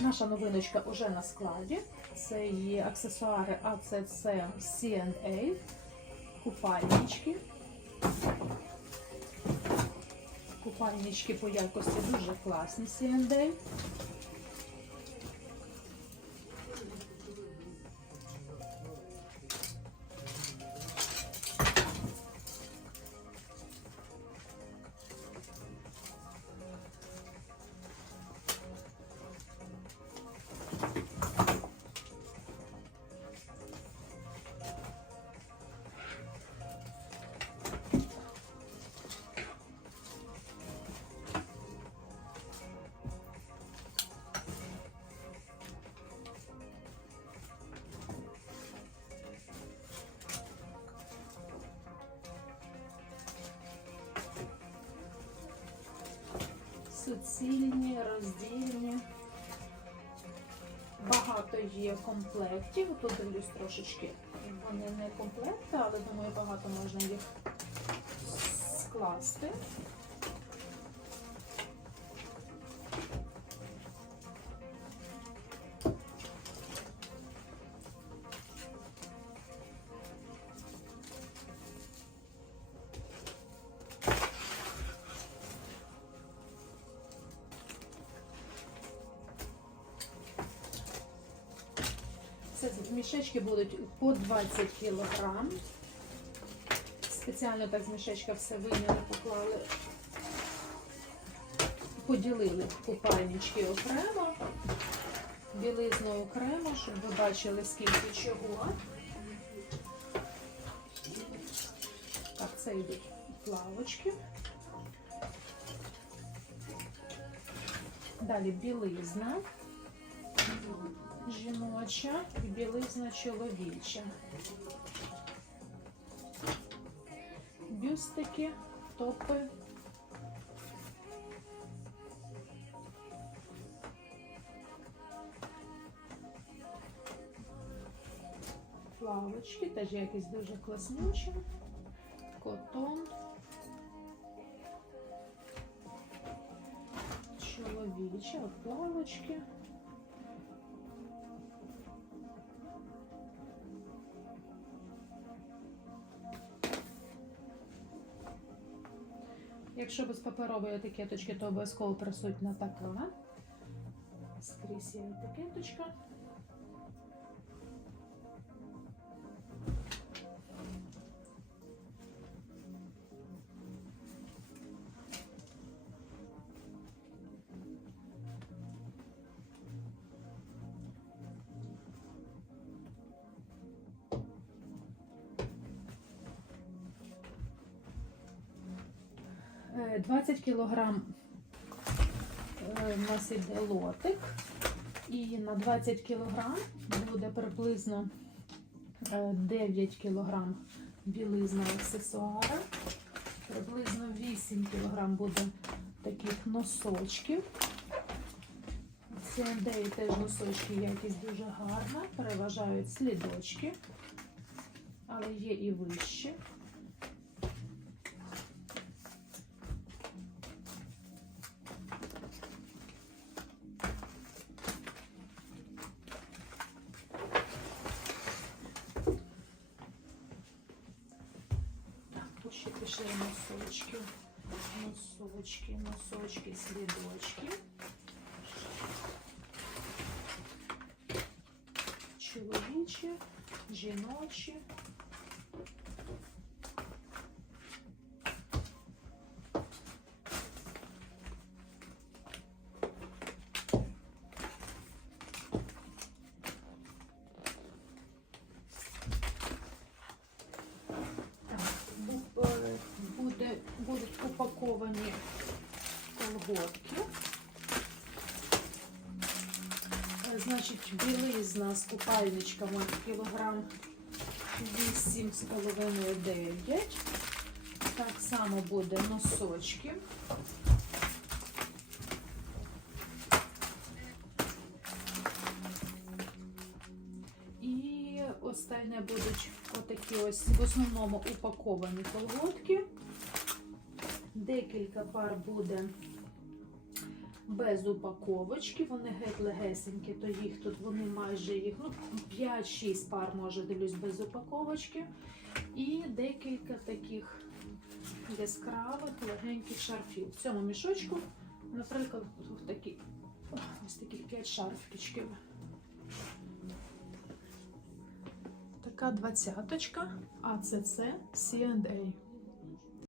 Наша новиночка вже на складі. Це є аксесуари ACC CNA, купальнички. Купальнички по якості дуже класні C&A. Суцільні, роздільні. Багато є комплектів. Тут дивлюсь трошечки. Вони не комплекти, але думаю, багато можна їх скласти. Це мішечки будуть по 20 кг. Спеціально так з мішечка все вийняли, поклали, поділили купальнички окремо, білизну окремо, щоб ви бачили скільки чого. Так, це йдуть плавочки. Далі білизна жіноча і білизна чоловіча. Бюстики, топи. Плавочки, теж якісь дуже класнючі. Котон. Чоловічі, плавочки. Якщо без паперової етикеточки, то обов'язково присутня така. Скрізь є етикеточка. 20 кілограм е, в нас іде лотик, і на 20 кілограм буде приблизно е, 9 кілограм білизна аксесуара, приблизно 8 кілограм буде таких носочків. Ціандеї теж носочки якість дуже гарна, переважають слідочки, але є і вищі. Ще носочки, носочки, носочки, слідочки. Чоловічі, жіночі. Колготки. Е, Значить, білизна з купальничками кілограм 8,5-9. Так само буде носочки. І останнє будуть отакі ось в основному упаковані колготки. Декілька пар буде без упаковочки, вони геть легесенькі, то їх тут вони майже їх, ну 5-6 пар, може, дивлюсь, без упаковочки. І декілька таких яскравих легеньких шарфів. В цьому мішочку, наприклад, ось такі, ось таких 5 шарфічків. Така двадцяточка, АЦЦ C&A.